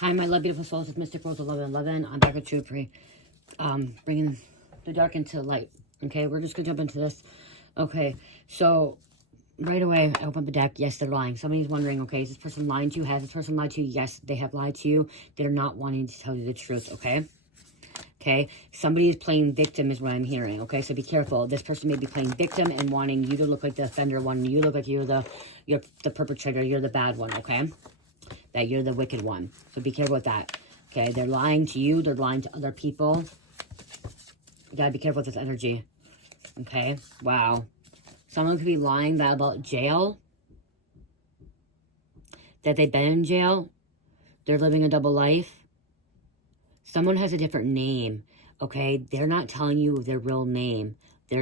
Hi, my love, beautiful souls. It's Mystic Rose 1111. I'm back with True Free. Bringing the dark into the light. Okay, we're just going to jump into this. Okay, so right away, I open up the deck. Yes, they're lying. Somebody's wondering, okay, is this person lying to you? Has this person lied to you? Yes, they have lied to you. They're not wanting to tell you the truth, okay? Okay, somebody is playing victim is what I'm hearing, okay? So be careful. This person may be playing victim and wanting you to look like the offender, wanting you to look like you're the perpetrator, you're the bad one, okay? That you're the wicked one. So be careful with that. Okay, they're lying to you. They're lying to other people. You gotta be careful with this energy. Okay, wow. Someone could be lying about jail. That they've been in jail. They're living a double life. Someone has a different name. Okay, they're not telling you their real name. Their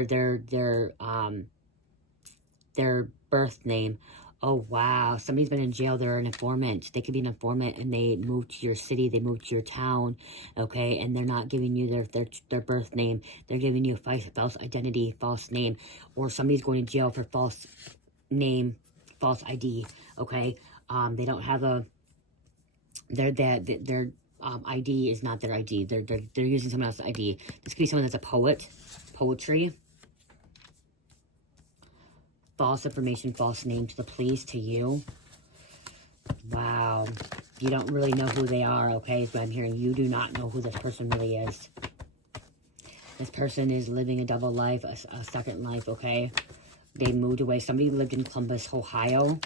birth name. Oh, wow. Somebody's been in jail. They're an informant. They could be an informant and they moved to your city. They moved to your town. Okay. And they're not giving you their birth name. They're giving you a false identity, false name. Or somebody's going to jail for false name, false ID. Okay. They don't have a, their ID is not their ID. They're using someone else's ID. This could be someone that's a poet, poetry. False information, false name to the police, to you. Wow. You don't really know who they are, okay, is what I'm hearing. You do not know who this person really is. This person is living a double life, a second life, okay? They moved away. Somebody lived in Columbus, Ohio.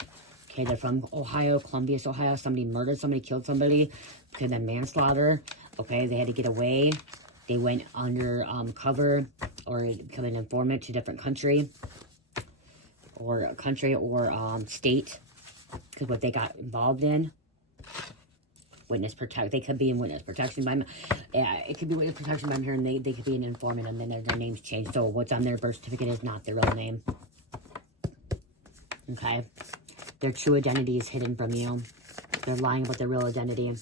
Okay, they're from Ohio, Columbus, Ohio. Somebody murdered somebody, killed somebody. Okay, then manslaughter. Okay, they had to get away. They went under cover or become an informant to a different country. Or state, because what they got involved in, they could be in witness protection, it could be witness protection, but I'm hearing they could be an informant, and then their name's changed, so what's on their birth certificate is not their real name, okay? Their true identity is hidden from you. They're lying about their real identity,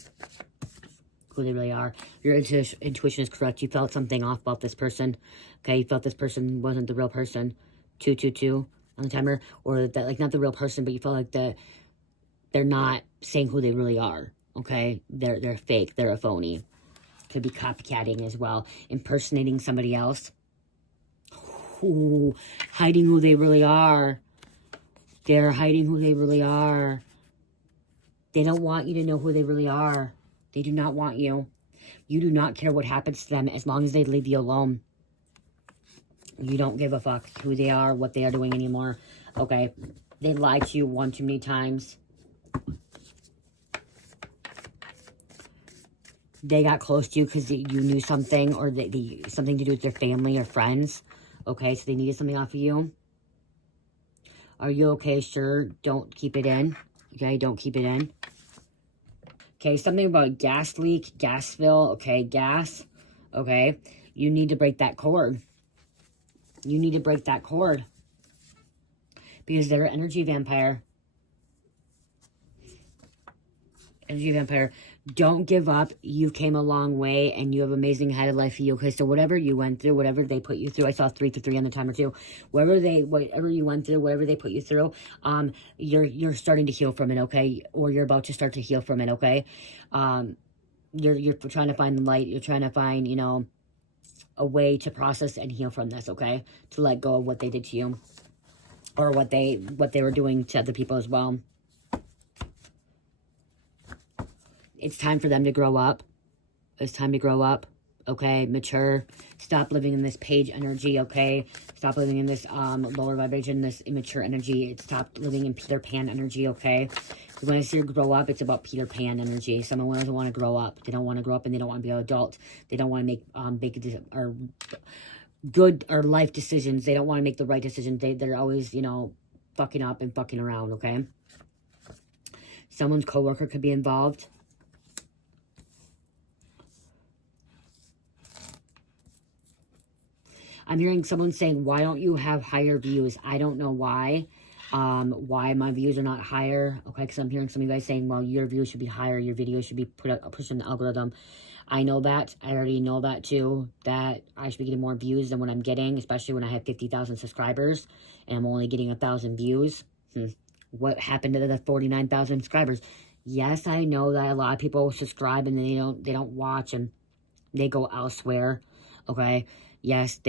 who they really are. Your intuition is correct. You felt something off about this person, okay? You felt this person wasn't the real person. 222. On the timer, or that, like, not the real person, but you feel like they're not saying who they really are, okay? They're fake, they're a phony. Could be copycatting as well, impersonating somebody else. Ooh, hiding who they really are. They're hiding who they really are. They don't want you to know who they really are. They do not want you. You do not care what happens to them as long as they leave you alone. You don't give a fuck who they are, what they are doing anymore. Okay? They lied to you one too many times. They got close to you because you knew something, or something to do with their family or friends. Okay? So they needed something off of you. Are you okay? Sure. Don't keep it in. Okay? Don't keep it in. Okay? Something about gas leak, gas spill. Okay? Gas. Okay? You need to break that cord. You need to break that cord. Because they're an energy vampire. Energy vampire. Don't give up. You came a long way and you have amazing head of life for you. Okay, so whatever you went through, whatever they put you through. I saw 3 to 3 on the timer too. Whatever you went through, whatever they put you through, you're starting to heal from it, okay? Or you're about to start to heal from it, okay? You're trying to find the light. You're trying to find, you know, a way to process and heal from this, okay? To let go of what they did to you, or what they were doing to other people as well. It's time for them to grow up. It's time to grow up, okay? Mature. Stop living in this page energy, okay? Stop living in this lower vibration, this immature energy. Stop living in Peter Pan energy, okay? When I say grow up, it's about Peter Pan energy. Someone doesn't want to grow up. They don't want to grow up, and they don't want to be an adult. They don't want to make big or good or life decisions. They don't want to make the right decisions. They're always, you know, fucking up and fucking around, okay? Someone's coworker could be involved. I'm hearing someone saying, why don't you have higher views? I don't know why. Why my views are not higher. Okay, because I'm hearing some of you guys saying, well, your views should be higher. Your videos should be pushed in the algorithm. I know that. I already know that too. That I should be getting more views than what I'm getting, especially when I have 50,000 subscribers and I'm only getting 1,000 views. What happened to the 49,000 subscribers? Yes, I know that a lot of people subscribe and they don't watch and they go elsewhere. Okay. Yes,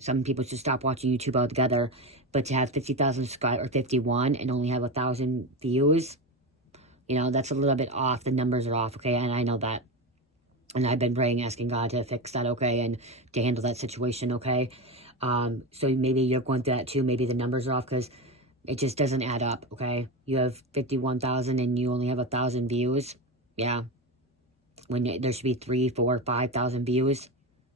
some people should stop watching YouTube altogether. But to have 50,000 subscribers or 51 and only have 1,000 views, that's a little bit off. The numbers are off. Okay. And I know that. And I've been praying, asking God to fix that. Okay. And to handle that situation. Okay. So maybe you're going through that too. Maybe the numbers are off because it just doesn't add up, okay? You have 51,000 and you only have 1,000 views. Yeah. When there should be 3, 4, 5,000 views.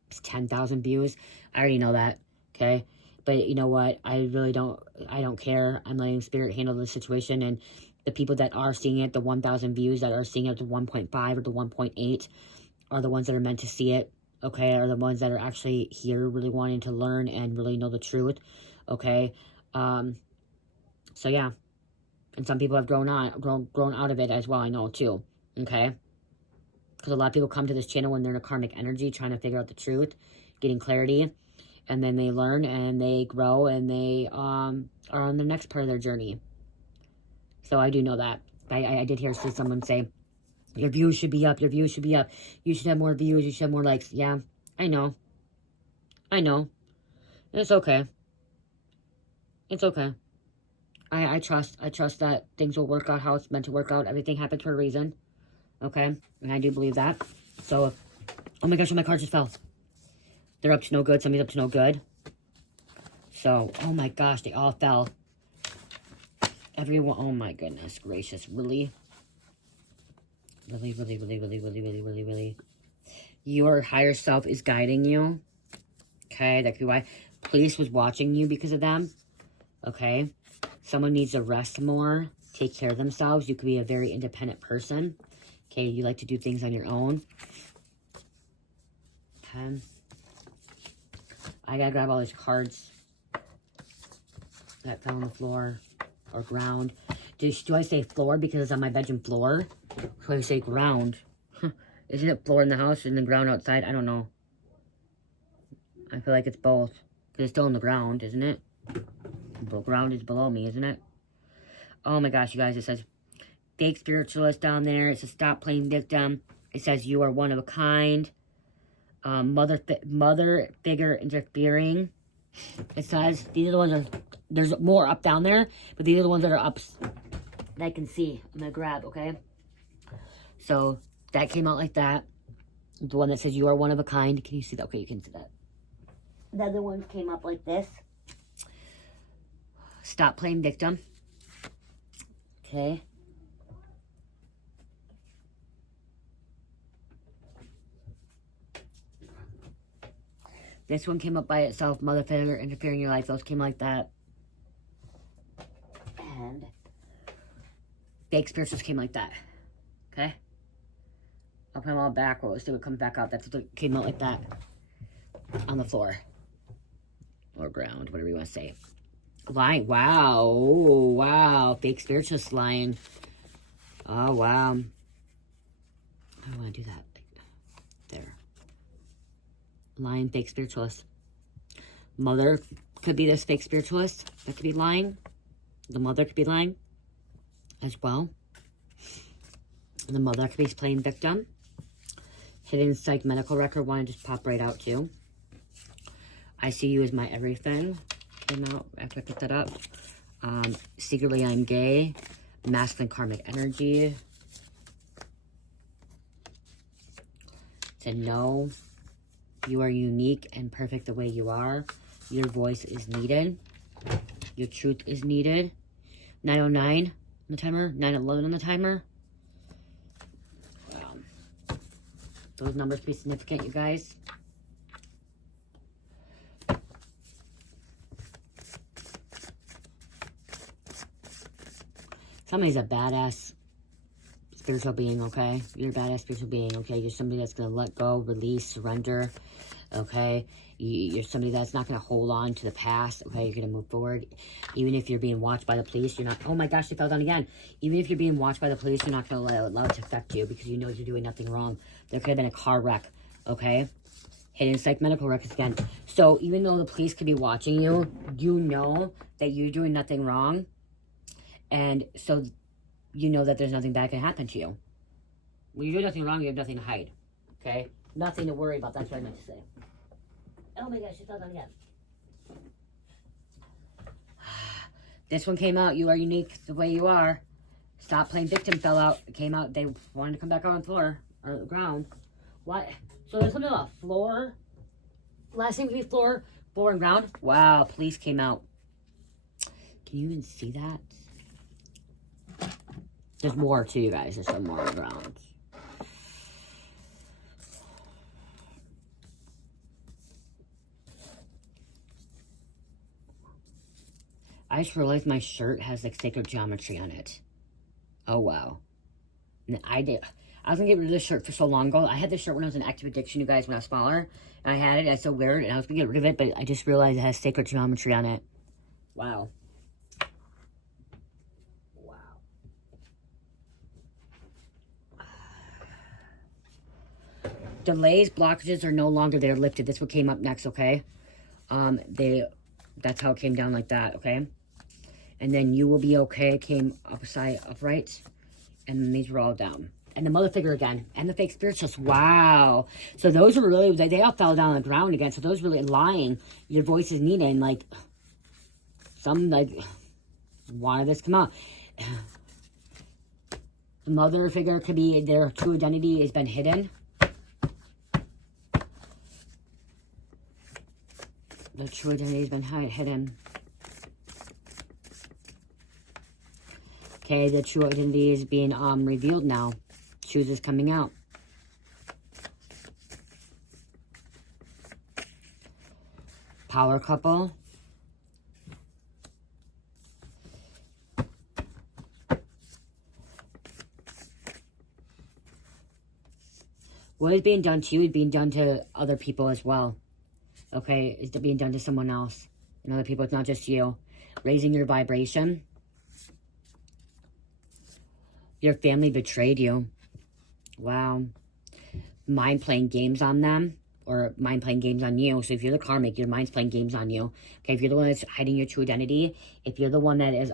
It's 10,000 views. I already know that, okay? But you know what? I don't care. I'm letting Spirit handle the situation. And the people that are seeing it, the 1,000 views that are seeing it, the 1.5 or the 1.8, are the ones that are meant to see it, okay? Are the ones that are actually here really wanting to learn and really know the truth, okay? So yeah, and some people have grown out of it as well, I know too, okay? Because a lot of people come to this channel when they're in a karmic energy, trying to figure out the truth, getting clarity, and then they learn and they grow and they are on the next part of their journey. So I do know that. I did hear someone say, your views should be up, your views should be up, you should have more views, you should have more likes. Yeah, I know. It's okay. It's okay. I trust that things will work out how it's meant to work out. Everything happens for a reason. Okay? And I do believe that. So, oh my gosh, my cards just fell. They're up to no good. Somebody's up to no good. So, oh my gosh, they all fell. Everyone, oh my goodness gracious. Really? Really? Your higher self is guiding you. Okay, that could be why. Police was watching you because of them. Okay? Someone needs to rest more, take care of themselves. You could be a very independent person. Okay, you like to do things on your own. Okay. I gotta grab all these cards that fell on the floor or ground. Do I say floor because it's on my bedroom floor? Or do I say ground? Isn't it floor in the house and then ground outside? I don't know. I feel like it's both. Because it's still on the ground, isn't it? The ground is below me, isn't it? Oh my gosh, you guys, it says fake spiritualist down there. It says stop playing victim. It says you are one of a kind. Mother figure interfering. It says these are the ones that are, there's more up down there, but these are the ones that are up that I can see. I'm gonna grab, okay? So that came out like that. The one that says you are one of a kind. Can you see that? Okay, you can see that. The other one came up like this. Stop playing victim. Okay. This one came up by itself. Mother figure interfering in your life. Those came like that. And fake spirituals came like that. Okay. I'll put them all back. We'll see what comes back out. That's what came out like that. On the floor. Or ground. Whatever you want to say. Lying. Wow. Oh, wow. Fake spiritualist lying. Oh, wow. I don't want to do that. There. Lying fake spiritualist. Mother could be this fake spiritualist. That could be lying. The mother could be lying as well. The mother could be playing victim. Hidden psych medical record. Want to just pop right out too. I see you as my everything. Came out after I picked that up. Secretly I'm gay. Masculine karmic energy. To know you are unique and perfect the way you are. Your voice is needed. Your truth is needed. 9:09 on the timer. 9:11 on the timer. Wow. Those numbers can be significant, you guys. Somebody's a badass spiritual being, okay? You're a badass spiritual being, okay? You're somebody that's going to let go, release, surrender, okay? You're somebody that's not going to hold on to the past, okay? You're going to move forward. Even if you're being watched by the police, you're not... Oh my gosh, they fell down again. Even if you're being watched by the police, you're not going to allow it to affect you because you know you're doing nothing wrong. There could have been a car wreck, okay? Hidden psych medical records again. So even though the police could be watching you, you know that you're doing nothing wrong. And so you know that there's nothing bad can happen to you. When you do nothing wrong, you have nothing to hide. Okay? Nothing to worry about. That's what I meant to say. Oh my gosh, it's not done yet. This one came out. You are unique the way you are. Stop playing victim fell out. It came out. They wanted to come back on the floor. Or the ground. What? So there's something about floor. Last name could be floor. Floor and ground. Wow, police came out. Can you even see that? There's more too, you guys. There's some more on the ground. I just realized my shirt has like sacred geometry on it. Oh wow. And I was gonna get rid of this shirt for so long ago. I had this shirt when I was in active addiction, you guys, when I was smaller. And I had it, I still wear it, and I was gonna get rid of it, but I just realized it has sacred geometry on it. Wow. Wow. Delays, blockages are no longer there, lifted. This what came up next, okay? That's how it came down like that, okay? And then you will be okay came upright. And then these were all down. And the mother figure again. And the fake spirits just, wow. So those are really, they all fell down on the ground again. So those really lying. Your voice is needed. And like, some like, wanted this to come out. The mother figure could be, their true identity has been hidden. The true identity has been hidden. Okay, the true identity is being revealed now. Truth is coming out. Power couple. What is being done to you is being done to other people as well. Okay, it's being done to someone else. And other people, it's not just you. Raising your vibration. Your family betrayed you. Wow. Mind playing games on them. Or mind playing games on you. So if you're the karmic, your mind's playing games on you. Okay, if you're the one that's hiding your true identity. If you're the one that is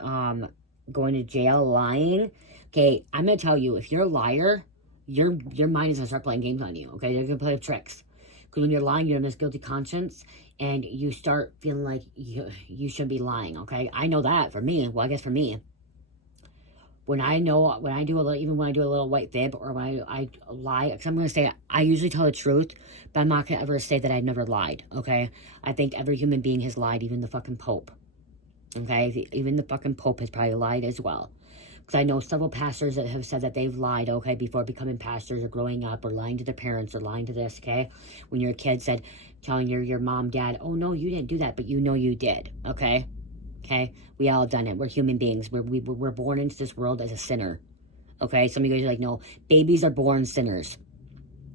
going to jail lying. Okay, I'm going to tell you, if you're a liar, your mind is going to start playing games on you. Okay, they're going to play tricks. Because when you're lying, you're in this guilty conscience. And you start feeling like you should be lying. Okay, I know that for me. Well, I guess for me. When I do a little white fib or when I lie, because I'm going to say I usually tell the truth, but I'm not going to ever say that I've never lied, okay? I think every human being has lied, even the fucking Pope, okay? Even the fucking Pope has probably lied as well. Because I know several pastors that have said that they've lied, okay, before becoming pastors or growing up or lying to their parents or lying to this, okay? When you're a kid telling your mom, dad, oh, no, you didn't do that, but you know you did, okay? Okay, we all done it. We're human beings. We're born into this world as a sinner. Okay, some of you guys are like, no, babies are born sinners.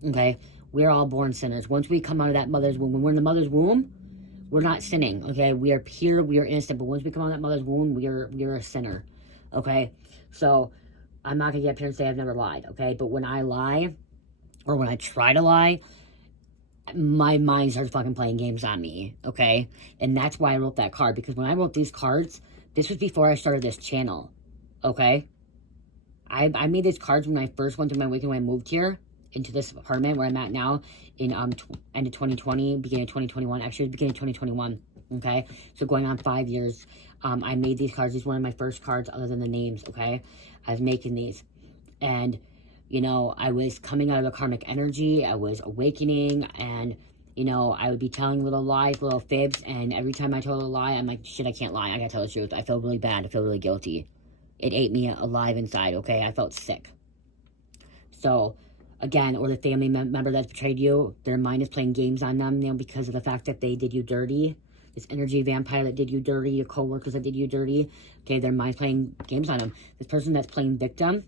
Okay, we're all born sinners. Once we come out of that mother's womb, when we're in the mother's womb, we're not sinning. Okay, we are pure, we are innocent. But once we come out of that mother's womb, we are a sinner. Okay, so I'm not gonna get up here and say I've never lied. Okay, but when I lie, or when I try to lie, my mind starts fucking playing games on me, okay? And that's why I wrote that card, because when I wrote these cards, this was before I started this channel, okay? I made these cards when I first went through my awakening when I moved here into this apartment where I'm at now in end of 2020, beginning of 2021, actually beginning of 2021, okay? So going on 5 years, I made these cards. These were one of my first cards other than the names, okay? I was making these, and you know, I was coming out of the karmic energy. I was awakening, and, you know, I would be telling little lies, little fibs, and every time I told a lie, I'm like, shit, I can't lie. I gotta tell the truth. I feel really bad. I feel really guilty. It ate me alive inside, okay? I felt sick. So, again, or the family member that's betrayed you, their mind is playing games on them, you know, because of the fact that they did you dirty. This energy vampire that did you dirty, your co-workers that did you dirty, okay, their mind's playing games on them. This person that's playing victim,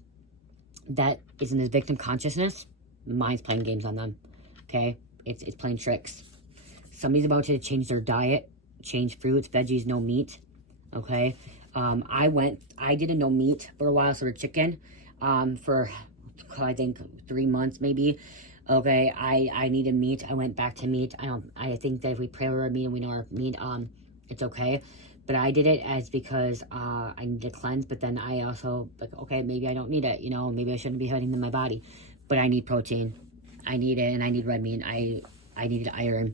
that is in this victim consciousness, mind's playing games on them, okay? It's playing tricks. Somebody's about to change their diet, change fruits, veggies, no meat, okay? I did a no meat for a while, so chicken, for, I think, 3 months maybe, okay? I needed meat. I went back to meat. I think that if we pray over our meat and we know our meat, it's okay. But I did it as because I need to cleanse, but then I also, like, okay, maybe I don't need it, you know, maybe I shouldn't be having it in my body. But I need protein. I need it, and I need red meat. I needed iron.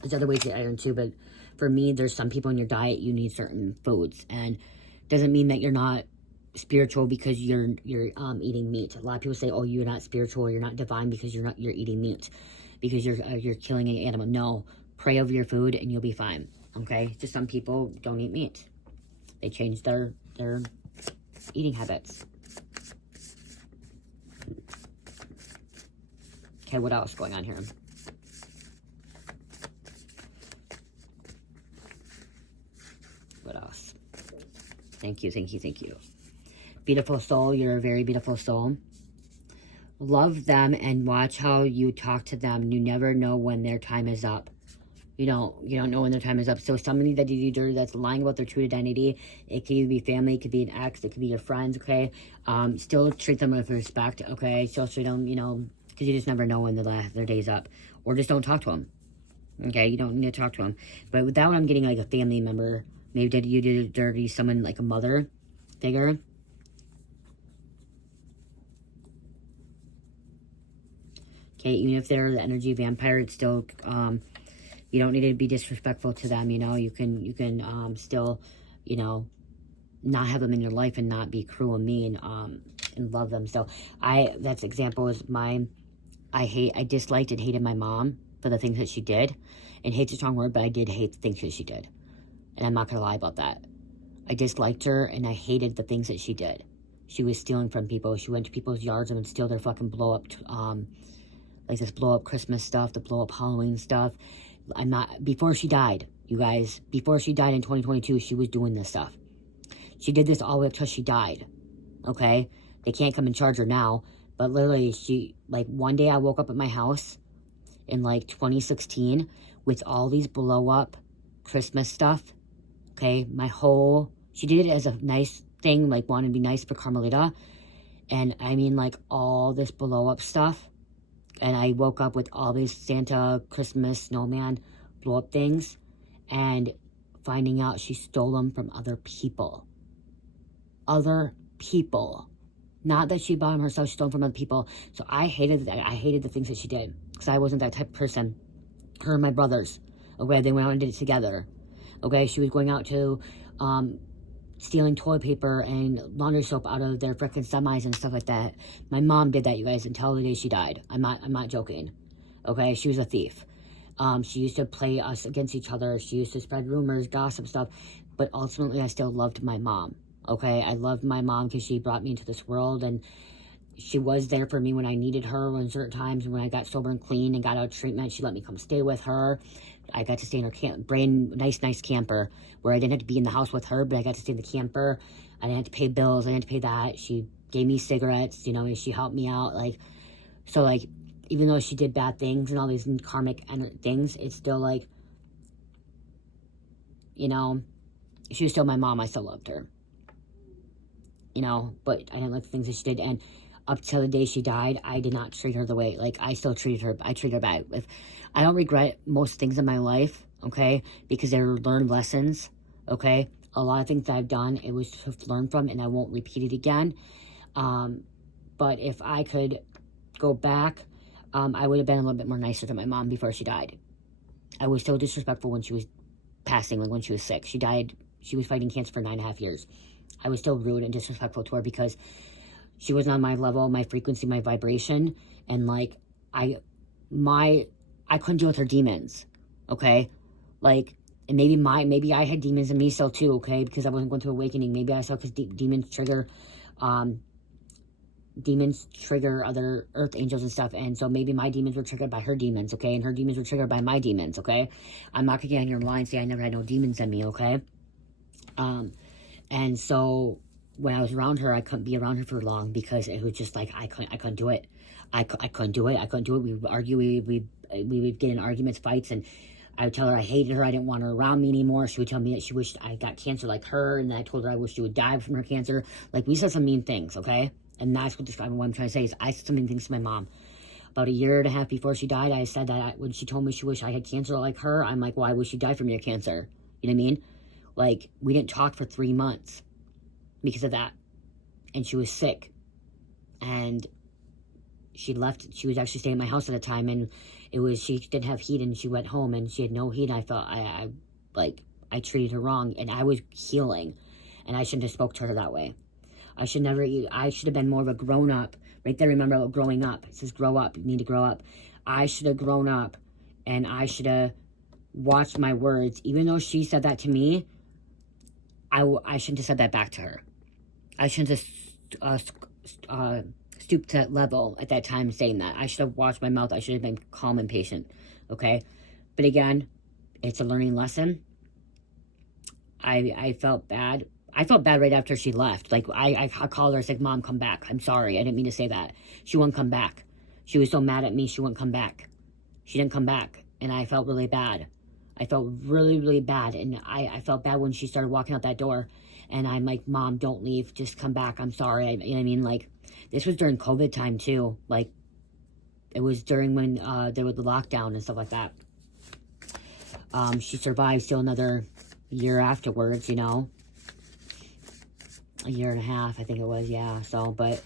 There's other ways to get iron too, but for me, there's some people in your diet, you need certain foods. And doesn't mean that you're not spiritual because you're eating meat. A lot of people say, oh, you're not spiritual, you're not divine because you're eating meat, because you're killing an animal. No, pray over your food and you'll be fine. Okay, just some people don't eat meat. They change their eating habits. Okay, what else going on here? What else? Thank you, thank you, thank you. Beautiful soul, you're a very beautiful soul. Love them and watch how you talk to them. You never know when their time is up. You don't know when their time is up. So somebody that you do that's lying about their true identity, it can either be family, it could be an ex, it could be your friends, okay? Still treat them with respect, okay? Still treat them, because you just never know when their day's up. Or just don't talk to them, okay? You don't need to talk to them. But with that one, I'm getting like a family member. Maybe you did dirty someone like a mother figure. Okay, even if they're the energy vampire, it's still... you don't need to be disrespectful to them, You can still, not have them in your life and not be cruel and mean, and love them. So that's example is I disliked and hated my mom for the things that she did. And hate's a strong word, but I did hate the things that she did. And I'm not going to lie about that. I disliked her and I hated the things that she did. She was stealing from people. She went to people's yards and would steal their fucking blow up, like this blow up Christmas stuff, the blow up Halloween stuff. Before she died, you guys, before she died in 2022, she was doing this stuff. She did this all the way up till she died, okay? They can't come and charge her now, but literally, one day I woke up at my house in, 2016 with all these blow-up Christmas stuff, okay? She did it as a nice thing, wanted to be nice for Carmelita, and I mean, all this blow-up stuff. And I woke up with all these Santa, Christmas, snowman, blow-up things. And finding out she stole them from other people. Other people. Not that she bought them herself, she stole them from other people. So I hated that. I hated the things that she did. Because I wasn't that type of person. Her and my brothers. Okay, they went out and did it together. Okay, she was going out to... stealing toilet paper and laundry soap out of their frickin' semis and stuff like that. My mom did that, you guys, until the day she died. I'm not joking. Okay, she was a thief. She used to play us against each other. She used to spread rumors, gossip stuff. But ultimately, I still loved my mom. Okay, I loved my mom because she brought me into this world, and she was there for me when I needed her in certain times. And when I got sober and clean and got out of treatment, she let me come stay with her. I got to stay in her nice camper where I didn't have to be in the house with her, but I got to stay in the camper. I didn't have to pay bills. I didn't have to pay that. She gave me cigarettes, and she helped me out. Even though she did bad things and all these karmic things, it's still she was still my mom. I still loved her. But I didn't like the things that she did. And up till the day she died, I did not treat her the way, I still treated her, I treated her bad. I don't regret most things in my life, okay, because they're learned lessons, okay? A lot of things that I've done, it was to learn from, and I won't repeat it again. But if I could go back, I would have been a little bit more nicer to my mom before she died. I was still disrespectful when she was passing, when she was sick. She died, she was fighting cancer for 9.5 years. I was still rude and disrespectful to her because she wasn't on my level, my frequency, my vibration, and I couldn't deal with her demons, okay? And maybe I had demons in me still too, okay? Because I wasn't going through awakening. Maybe I saw because demons trigger other earth angels and stuff, and so maybe my demons were triggered by her demons, okay? And her demons were triggered by my demons, okay? I'm not gonna get on your line and say I never had no demons in me, okay? And so when I was around her, I couldn't be around her for long because it was just I couldn't do it. I couldn't do it. We would argue. We would get in arguments, fights, and I would tell her I hated her. I didn't want her around me anymore. She would tell me that she wished I got cancer like her, and then I told her I wished she would die from her cancer. We said some mean things, okay? And that's what I'm trying to say is I said some mean things to my mom. About 1.5 years before she died, I said that when she told me she wished I had cancer like her, I'm like, well, I wish you died from your cancer. You know what I mean? Like, we didn't talk for 3 months because of that. And she was sick. And she left. She was actually staying at my house at the time. And she didn't have heat and she went home and she had no heat. I felt, I treated her wrong. And I was healing. And I shouldn't have spoke to her that way. I should have been more of a grown up. Right there, remember growing up. It says grow up. You need to grow up. I should have grown up. And I should have watched my words. Even though she said that to me, I shouldn't have said that back to her. I shouldn't have stooped to that level at that time saying that. I should have watched my mouth. I should have been calm and patient. Okay? But again, it's a learning lesson. I felt bad. I felt bad right after she left. Like, I called her. I said, Mom, come back. I'm sorry. I didn't mean to say that. She wouldn't come back. She was so mad at me, she wouldn't come back. She didn't come back. And I felt really bad. I felt really, really bad. And I felt bad when she started walking out that door. And I'm like, Mom, don't leave. Just come back. I'm sorry. You know what I mean? Like, this was during COVID time, too. Like, it was during when there was the lockdown and stuff like that. She survived still another year afterwards, you know. A year and a half, I think it was, yeah. So, but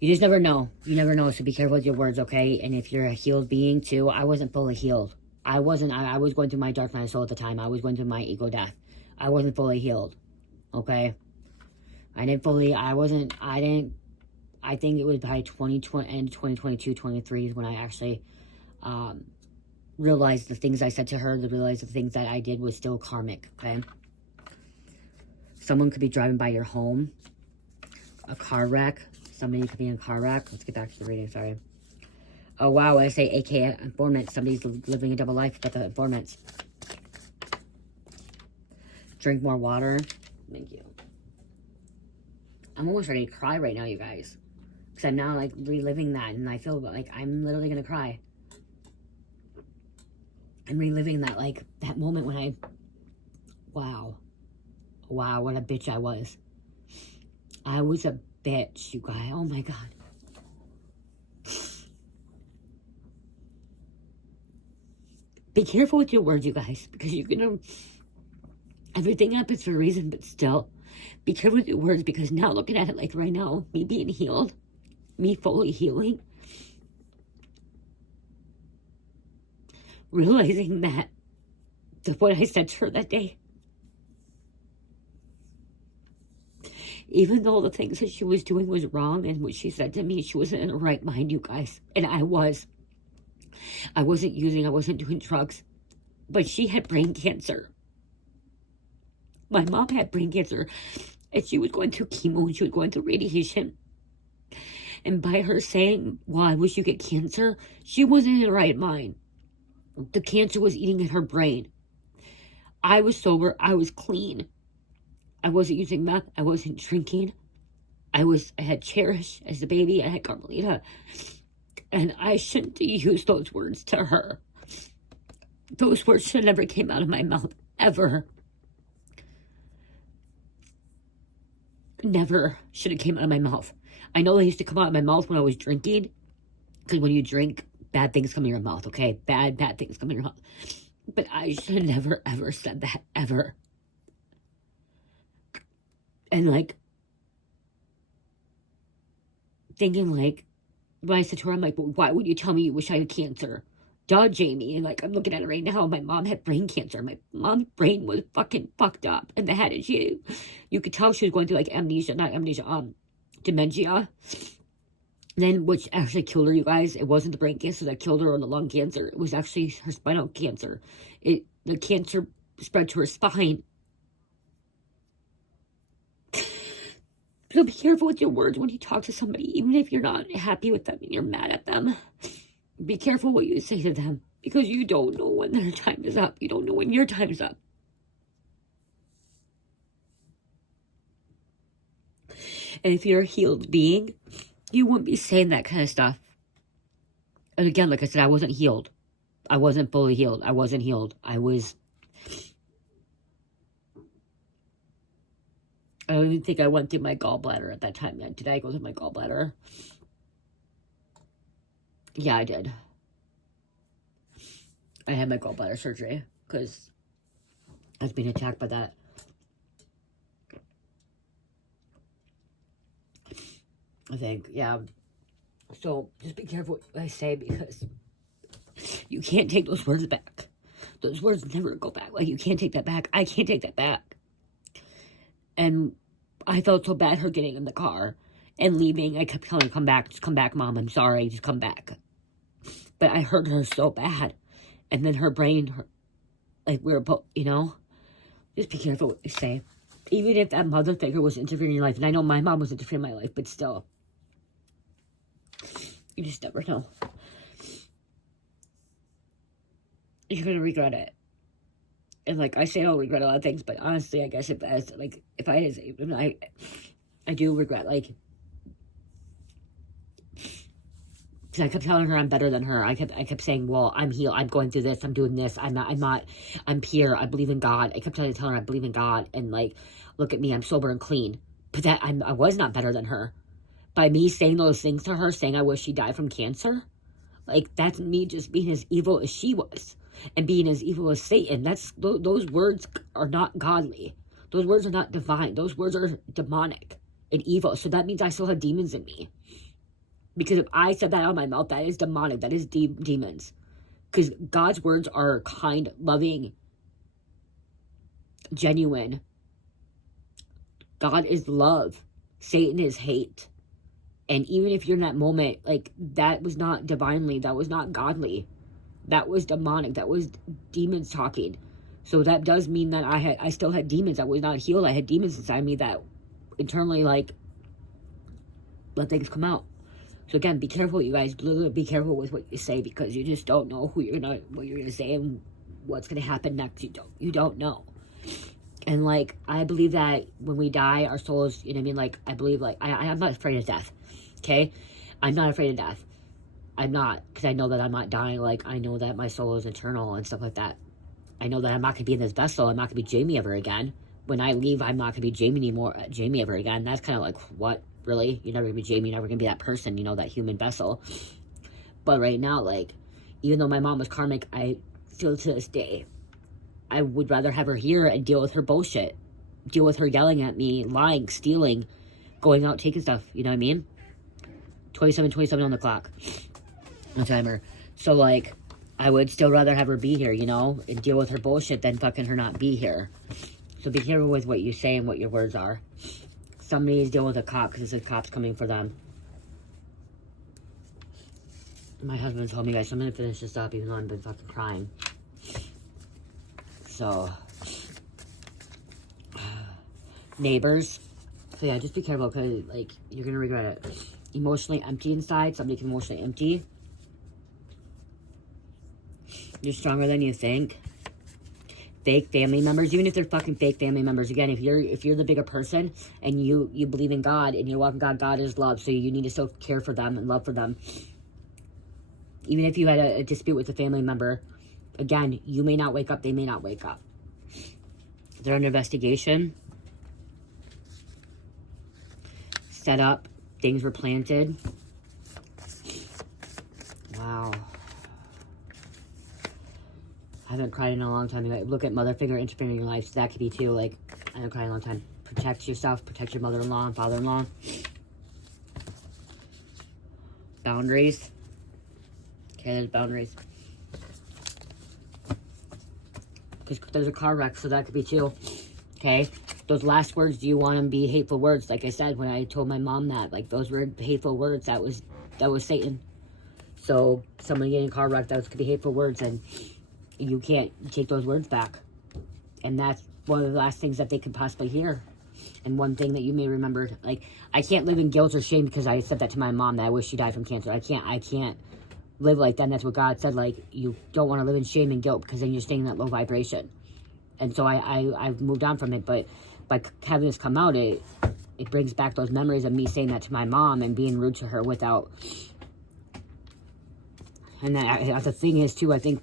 you just never know. You never know, so be careful with your words, okay? And if you're a healed being, too, I wasn't fully healed. I wasn't. I was going through my dark night of soul at the time. I was going through my ego death. I wasn't fully healed, okay? I think it was by 2020, end 2022, 23 is when I actually realized the things I said to her, realized the things that I did was still karmic, okay? Someone could be driving by your home, a car wreck. Somebody could be in a car wreck. Let's get back to the reading, sorry. Oh, wow, I say AKA informants. Somebody's living a double life with the informants. Drink more water. Thank you. I'm almost ready to cry right now, you guys. Because I'm now, like, reliving that. And I feel like I'm literally going to cry. I'm reliving that, like, that moment when I... Wow. Wow, what a bitch I was. I was a bitch, you guys. Oh, my God. Be careful with your words, you guys. Because you're going to... Everything happens for a reason, but still... Be careful with your words, because now looking at it like right now, me being healed, me fully healing, realizing that what I said to her that day, even though the things that she was doing was wrong and what she said to me, she wasn't in her right mind, you guys. And I was. I wasn't doing drugs, but she had brain cancer. My mom had brain cancer, and she was going through chemo, and she was going through radiation. And by her saying, well, I wish you get cancer, she wasn't in her right mind. The cancer was eating at her brain. I was sober. I was clean. I wasn't using meth. I wasn't drinking. I had Cherish as a baby. I had Carmelita. And I shouldn't have used those words to her. Those words should have never came out of my mouth, ever. Never should have came out of my mouth. I know they used to come out of my mouth when I was drinking. Because when you drink, bad things come in your mouth, okay? Bad things come in your mouth. But I should have never, ever said that, ever. And, like, thinking, like, when I said to her, I'm like, well, why would you tell me you wish I had cancer? Duh, Jamie. And, like, I'm looking at it right now. My mom had brain cancer. My mom's brain was fucking fucked up. And the head, you could tell she was going through, like, dementia. Then, which actually killed her, you guys. It wasn't the brain cancer that killed her or the lung cancer. It was actually her spinal cancer. The cancer spread to her spine. So be careful with your words when you talk to somebody, even if you're not happy with them and you're mad at them. Be careful what you say to them, because you don't know when their time is up. You don't know when your time is up. And if you're a healed being, you wouldn't be saying that kind of stuff. And again, like I said, I wasn't healed. I wasn't fully healed. I wasn't healed. I don't even think I went through my gallbladder at that time yet. Did I go through my gallbladder? Yeah, I did. I had my gallbladder surgery because I was being attacked by that. I think, yeah. So, just be careful what I say, because you can't take those words back. Those words never go back. Like, you can't take that back. I can't take that back. And I felt so bad her getting in the car and leaving. I kept telling her, come back, just come back, Mom. I'm sorry, just come back. But I hurt her so bad. And then her brain, like, we were both, you know? Just be careful what you say. Even if that mother figure was interfering in your life, and I know my mom was interfering in my life, but still. You just never know. You're gonna regret it. And, like, I say I don't regret a lot of things, but honestly, I guess if I do regret, like, because I kept telling her I'm better than her. I kept saying, well, I'm healed, I'm going through this, I'm doing this, I'm pure, I believe in God. I kept telling her I believe in God, and, like, look at me, I'm sober and clean. But that, I was not better than her. By me saying those things to her, saying I wish she died from cancer, like, that's me just being as evil as she was. And being as evil as Satan. Those words are not godly. Those words are not divine. Those words are demonic and evil. So that means I still have demons in me. Because if I said that out of my mouth, that is demonic. That is demons. Because God's words are kind, loving, genuine. God is love. Satan is hate. And even if you're in that moment, like, that was not divinely, that was not godly. That was demonic. That was demons talking. So that does mean that I still had demons. I was not healed. I had demons inside me that internally, like, let things come out. So again, be careful, you guys. Be careful with what you say, because you just don't know what you're gonna say and what's gonna happen next. You don't know. And, like, I believe that when we die, our souls, you know what I mean? Like, I believe, like, I'm not afraid of death. Okay? I'm not afraid of death. I'm not, because I know that I'm not dying. Like, I know that my soul is eternal and stuff like that. I know that I'm not going to be in this vessel. I'm not going to be Jamie ever again. When I leave, I'm not going to be Jamie ever again. That's kind of like, what? Really? You're never going to be Jamie. You're never going to be that person, you know, that human vessel. But right now, like, even though my mom was karmic, I feel to this day, I would rather have her here and deal with her bullshit. Deal with her yelling at me, lying, stealing, going out, taking stuff. You know what I mean? 27 on the clock. No timer. So, like, I would still rather have her be here, you know, and deal with her bullshit than fucking her not be here. So be careful with what you say and what your words are. Somebody's dealing with a cop because there's a cop's coming for them. My husband told me, guys, so I'm going to finish this up even though I've been fucking crying. So, neighbors. So yeah, just be careful, because, like, you're going to regret it. Emotionally empty inside. Somebody can emotionally empty. You're stronger than you think. Fake family members, even if they're fucking fake family members. Again, if you're the bigger person and you believe in God and you're walking God, God is love. So you need to still care for them and love for them. Even if you had a dispute with a family member, again, you may not wake up, they may not wake up. They're under investigation. Set up. Things were planted. Wow. I haven't cried in a long time. Look at mother figure interfering in your life. So that could be too. Like, I haven't cried in a long time. Protect yourself. Protect your mother-in-law and father-in-law. Boundaries. Okay, there's boundaries. Because there's a car wreck, so that could be too. Okay? Those last words, do you want them to be hateful words? Like I said, when I told my mom that, like, those were hateful words, that was Satan. So, somebody getting a car wreck, those could be hateful words, and you can't take those words back. And that's one of the last things that they could possibly hear. And one thing that you may remember, like, I can't live in guilt or shame because I said that to my mom, that I wish she died from cancer. I can't live like that. And that's what God said, like, you don't want to live in shame and guilt because then you're staying in that low vibration. And so I've moved on from it, but by having this come out, it brings back those memories of me saying that to my mom and being rude to her without. And the thing is, too, I think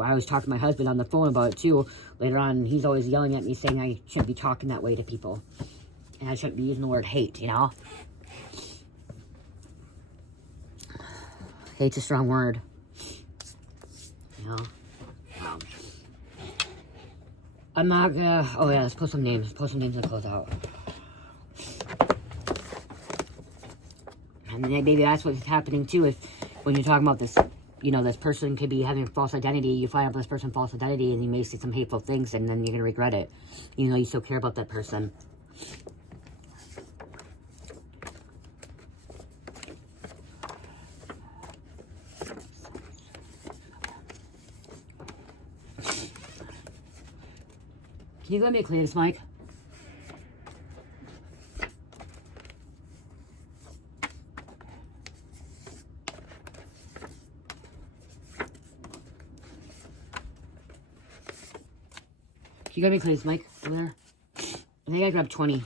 I was talking to my husband on the phone about it, too. Later on, he's always yelling at me, saying I shouldn't be talking that way to people. And I shouldn't be using the word hate, you know? Hate's a strong word. You know? I'm not gonna... Oh, yeah, let's post some names. Post some names and close out. And maybe that's what's happening, too, if when you're talking about this, you know, this person could be having a false identity. You find out this person false identity, and you may say some hateful things, and then you're going to regret it. You know, you still care about that person. Can you let me clear this mic? You got me clear this mic over there? I think I grabbed 20.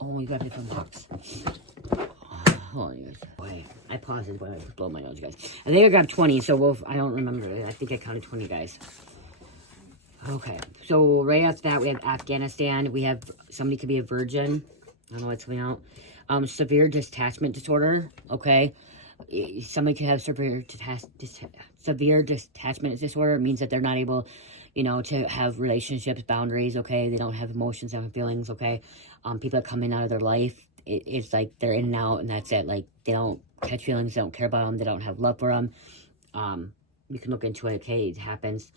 Oh, you got me from the box. Hold on, you guys. Wait, I paused it when I was blowing my nose, you guys. I think I grabbed 20, so I don't remember. I think I counted 20, guys. Okay, so right after that, we have Afghanistan. We have somebody could be a virgin. I don't know what's coming out. Severe detachment disorder. Okay, somebody could have severe detachment disorder. It means that they're not able, you know, to have relationships, boundaries. Okay, they don't have emotions, they don't have feelings. Okay, people that come in out of their life, it's like they're in and out, and that's it. Like they don't catch feelings, they don't care about them, they don't have love for them. You can look into it. Okay, it happens.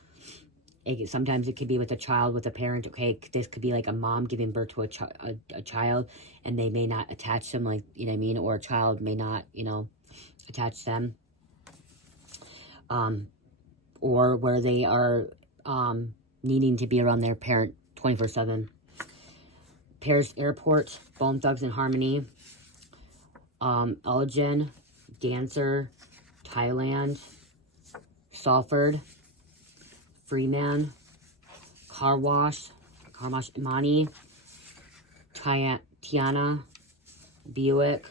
Sometimes it could be with a child, with a parent. Okay, this could be like a mom giving birth to a child, and they may not attach them, like, you know what I mean, or a child may not, you know, attach them. Or where they are needing to be around their parent 24/7. Paris Airport, Bone Thugs and Harmony, Elgin, Dancer, Thailand, Salford, Freeman, Car Wash Imani, Tiana, Buick.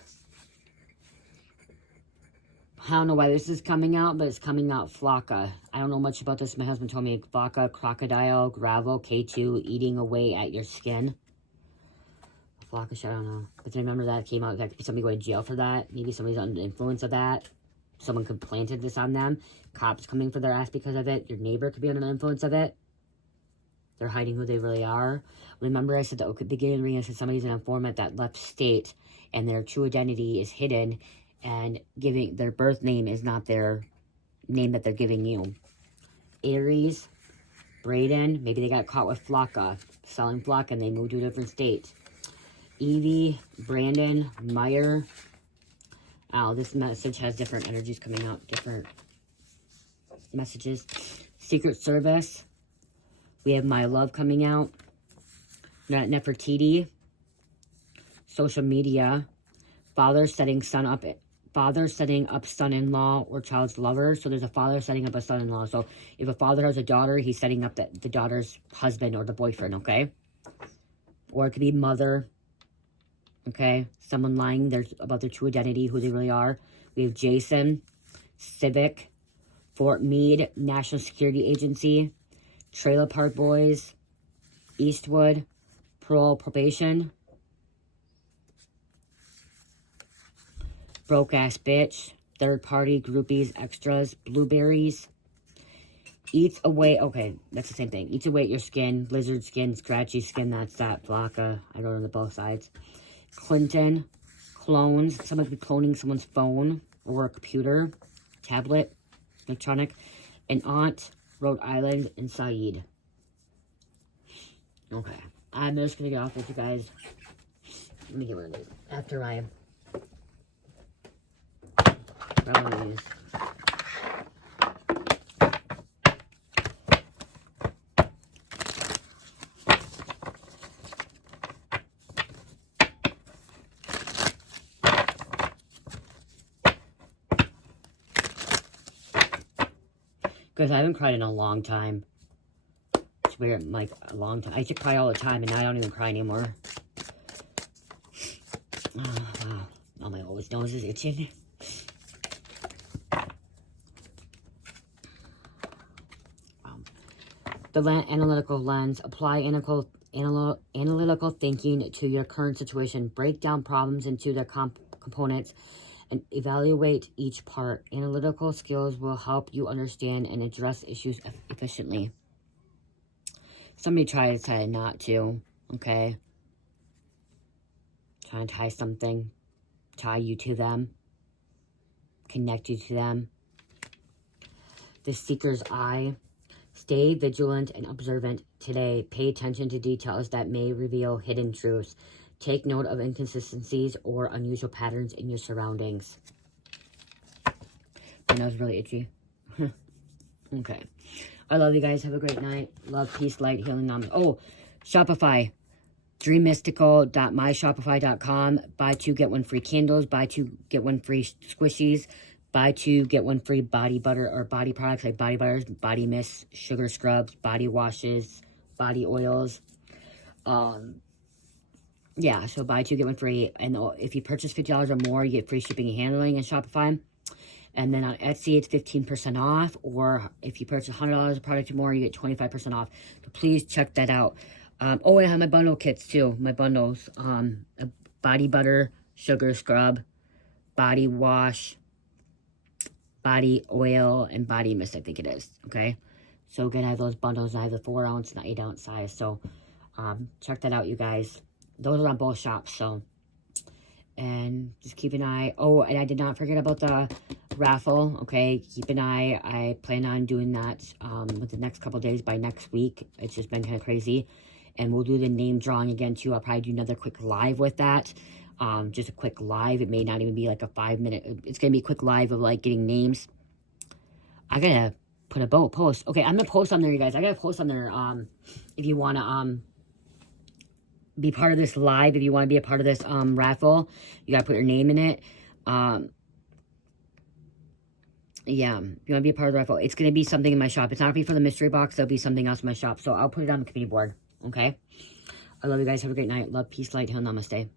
I don't know why this is coming out, but it's coming out Flocka. I don't know much about this. My husband told me Flocka, crocodile, gravel, K2, eating away at your skin. Flocka, I don't know. But remember that came out. That could be somebody going to jail for that. Maybe somebody's under the influence of that. Someone could planted this on them. Cops coming for their ass because of it. Your neighbor could be under the influence of it. They're hiding who they really are. Remember I said at the beginning of the reading, I said somebody's an informant that left state and their true identity is hidden, and giving their birth name is not their name that they're giving you. Aries, Braden, maybe they got caught with Flocka, selling Flocka, and they moved to a different state. Evie, Brandon, Meyer. Oh, this message has different energies coming out, different messages. Secret Service. We have My Love coming out. Nefertiti. Social media. Father setting up son-in-law or child's lover. So there's a father setting up a son-in-law. So if a father has a daughter, he's setting up the daughter's husband or the boyfriend, okay? Or it could be mother. Okay, someone lying about their true identity, who they really are. We have Jason, Civic, Fort Meade, National Security Agency, Trailer Park Boys, Eastwood, Parole Probation, Broke Ass Bitch, Third Party, Groupies, Extras, Blueberries, Eats Away, okay, that's the same thing. Eats away at your skin, lizard skin, scratchy skin, that's that, Flocka. I wrote on the both sides. Clinton, clones, someone could be cloning someone's phone or a computer, tablet, electronic, an aunt, Rhode Island, and Saeed. Okay, I'm just going to get off with you guys. Let me get rid of these. After I grab these. Because I haven't cried in a long time. It's weird, like, a long time. I used to cry all the time, and now I don't even cry anymore. Oh, wow. Oh, my nose is itching. The analytical lens. Apply analytical thinking to your current situation. Break down problems into their components and evaluate each part. Analytical skills will help you understand and address issues efficiently. Somebody tried to say not to, okay? Trying to tie something. Tie you to them. Connect you to them. The Seeker's Eye. Stay vigilant and observant today. Pay attention to details that may reveal hidden truths. Take note of inconsistencies or unusual patterns in your surroundings. My nose is really itchy. Okay. I love you guys. Have a great night. Love, peace, light, healing. Oh, Shopify. dreammystical.myshopify.com. Buy 2, get 1 free candles. Buy 2, get 1 free squishies. Buy 2, get 1 free body butter or body products like body butters, body mists, sugar scrubs, body washes, body oils. Yeah, so buy 2, get 1 free. And if you purchase $50 or more, you get free shipping and handling in Shopify. And then on Etsy, it's 15% off. Or if you purchase $100 of product or more, you get 25% off. So please check that out. Oh, I have my bundle kits too. My bundles. A body butter, sugar scrub, body wash, body oil, and body mist, I think it is. Okay? So again, I have those bundles. I have the 4-ounce and the 8-ounce size. So check that out, you guys. Those are on both shops. So, and just keep an eye. Oh, and I did not forget about the raffle. Okay, keep an eye. I plan on doing that with the next couple days by next week. It's just been kind of crazy. And we'll do the name drawing again too. I'll probably do another quick live with that. Just a quick live. It may not even be like a 5-minute. It's going to be a quick live of like getting names. I got to put a post. Okay, I'm going to post on there, you guys. I got to post on there if you want to be part of this live. If you want to be a part of this raffle, you got to put your name in it. Yeah, if you want to be a part of the raffle, it's going to be something in my shop. It's not going to be for the mystery box. There'll be something else in my shop. So I'll put it on the community board. Okay? I love you guys. Have a great night. Love, peace, light, heal, namaste.